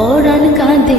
পরাণ কাঁদে